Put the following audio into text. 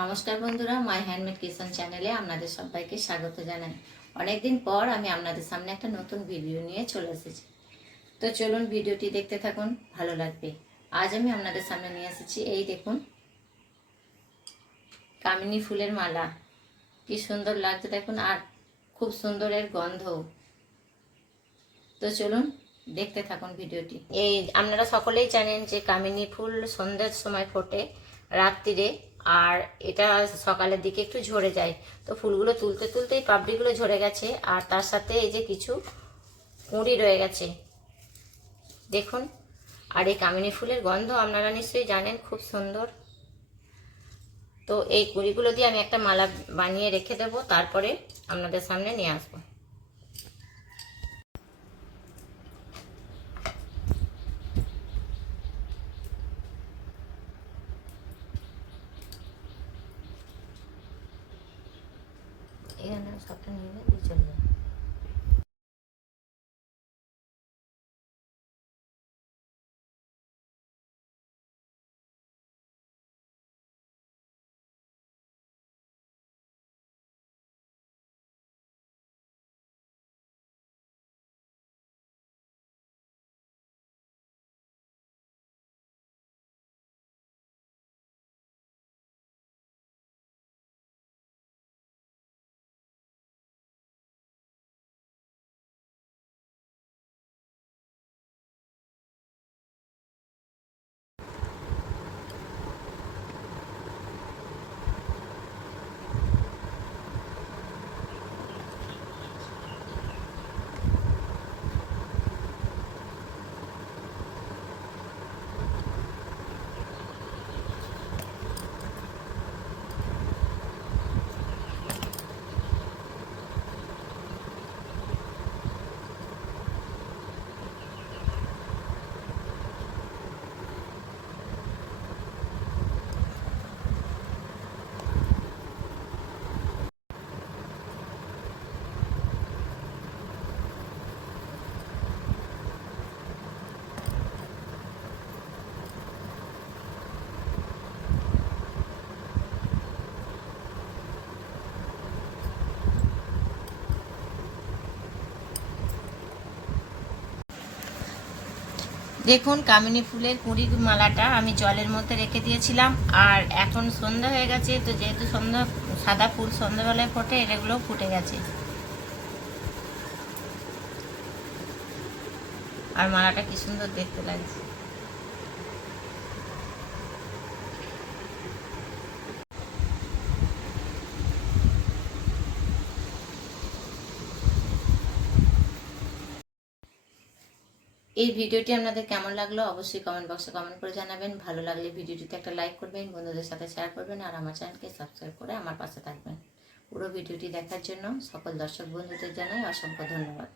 নমস্কার বন্ধুরা, মাই handmade kitchen চ্যানেলে আপনাদের সবাইকে স্বাগত জানাই। অনেকদিন পর আমি আপনাদের সামনে একটা নতুন ভিডিও নিয়ে চলে এসেছি। তো চলুন ভিডিওটি দেখতে থাকুন, ভালো লাগবে। আজ আমি আপনাদের সামনে নিয়ে এসেছি, এই দেখুন, কামিনী ফুলের মালা। কি সুন্দর লাগছে দেখুন, আর খুব সুন্দর এর গন্ধ। তো চলুন দেখতে থাকুন ভিডিওটি। এই আপনারা সকলেই জানেন যে কামিনী ফুল সন্ধ্যের সময় ফোটে রাত্রিরে, আর এটা সকালের দিকে একটু ঝরে যায়। তো ফুলগুলো তুলতে তুলতেই পাপড়িগুলো ঝরে গেছে, আর তার সাথে এই যে কিছু কুঁড়ি রয়ে গেছে দেখুন। আর এই কামিনী ফুলের গন্ধ আপনারা নিশ্চয়ই জানেন, খুব সুন্দর। তো এই কুঁড়িগুলো দিয়ে আমি একটা মালা বানিয়ে রেখে দেবো, তারপরে আপনাদের সামনে নিয়ে আসবো। এখানে সবটা নিয়ে দিয়ে চলে যাবে। দেখুন, কামিনী ফুলের কুঁড়ির মালাটা আমি জলের মধ্যে রেখে দিয়েছিলাম, আর এখন সন্ধ্যা হয়ে গেছে। তো যেহেতু সাদা ফুল সন্ধ্যাবেলায় ফোটে, এগুলো ফুটে গেছে, আর মালাটা কি সুন্দর দেখতে লাগছে। এই ভিডিওটি আপনাদের কেমন লাগলো অবশ্যই কমেন্ট বক্সে কমেন্ট করে জানাবেন। ভালো লাগলে ভিডিওটিতে একটা লাইক করবেন, বন্ধুদের সাথে শেয়ার করবেন, আর আমার চ্যানেলকে সাবস্ক্রাইব করে আমার পাশে থাকবেন। পুরো ভিডিওটি দেখার জন্য সকল দর্শক বন্ধুদের জানাই অসংখ্য ধন্যবাদ।